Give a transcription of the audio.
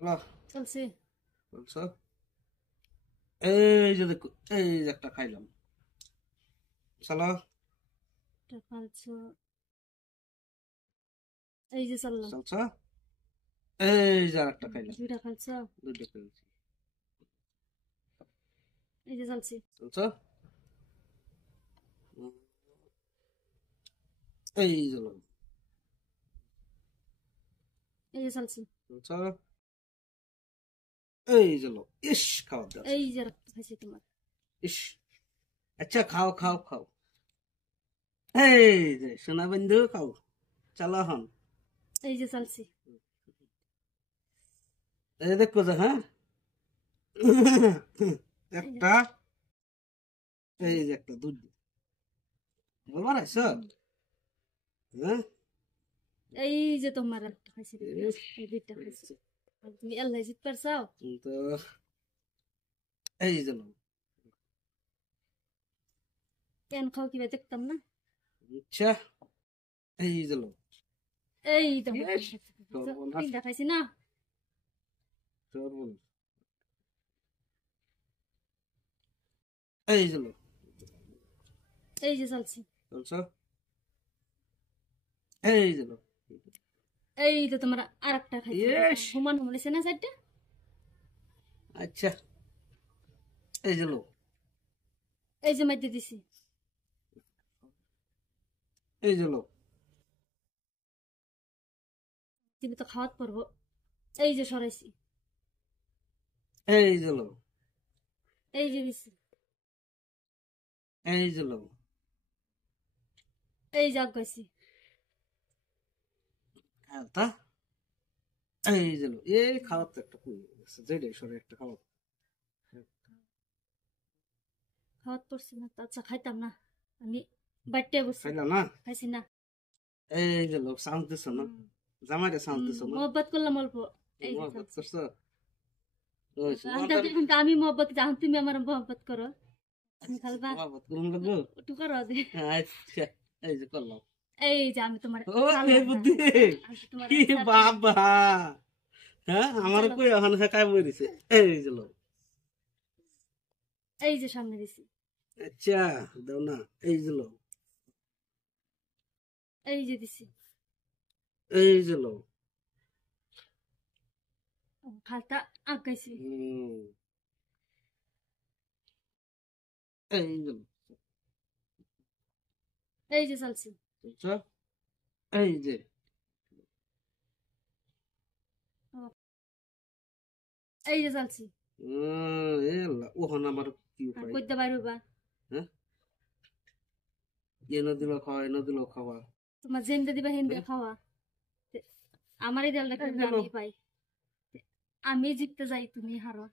বাহ, চলছে বলছো এই যে দেখো, এই যে একটা খাইলাম। চলো ফালছো এই যে চললাম চলছো, এই যে আর একটা খাইলাম। দুইটা খালছো দুইটা খেয়েছি। এই যে চলছি চলছো, উম, এই যে লো, এই যে চলছি চলছো, এই যে লো। ইস, খাওয়ার দাও। এই যে রক্ত খাইছি তোমার ইস, আচ্ছা খাও খাও খাও। এই যে সোনা বন্ধু খাও। চলো হন, এই যে চলছি এই দেখো যে, হ্যাঁ এই যে একটা, এই যে একটা দুধ বলবার আছো, হ্যাঁ এই যে তোমার একটা খাইছি এই দুইটা খাইছি আর তুমি আল্লাহ জিত পারছাও তো এই যে লো। কেন খাও কিবা দেখতাম না আচ্ছা, এই যে লো। এই তো ইস, সর্বনাশ, তিনটা খাইছি না সর্বনাশ। এই যে লো, এই যে চলছি চলছো, এই যে লো। এই তো তোমার আর একটা খাইছি ইস, সমান হয়েছে না চারটা আচ্ছা, এই যে লো, এই যে মাইতে দিছি এই যে লো। তুমি তো খাওয়াত পারবো এই যে সরাইছি এই যে লো, এই যে দিছি এই যে লো। এই যে আগাইছি তা এই যে লো, এই খাওয়ার তো একটা কমে গেছে, যেটাই সরে একটা খাওয়া। খাওয়াত পড়ছি না তো আচ্ছা খাইতাম না আমি বাড়তে বসছি খাইলা না, খাইছি না এই যে লো, সাউন্ড দিছ না, জামাইরে সাউন্ড দিছ না, মোহব্বত করলাম অল্প এই যে মহব্বত চলছে করছো। ওই আমি মোহব্বত জান তুমি আমার মোহব্বত করো তুমি খালবা মহব্বত করুন লাগবো। একটু করো দে আচ্ছা, এই যে করলাম। এই যে আমি তোমার ও এই বুদ্ধি, তোমার কি বাবা, হ্যাঁ আমার চলো কই এখন হেকায় বইছে। এই যে লো, এই যে সামনে দিছি আচ্ছা দাও না, এই যে লো, এই যে দিছি এই যে লো। খালটা আগাইছি এই যে লো, এই যে চলছি বুঝছো? এই যে এই যে চলছি ওহন আমার কি আর উপায়, কইতে পারবা হ্যাঁ এনে দিল খাওয়া, এনে দিল খাওয়া। তোমার জেন্দে দিবা হিন্দে খাওয়া আমারই দেয়াল রাখতে এই গেল। আমি পাই আমি জিততে যাই তুমি হারো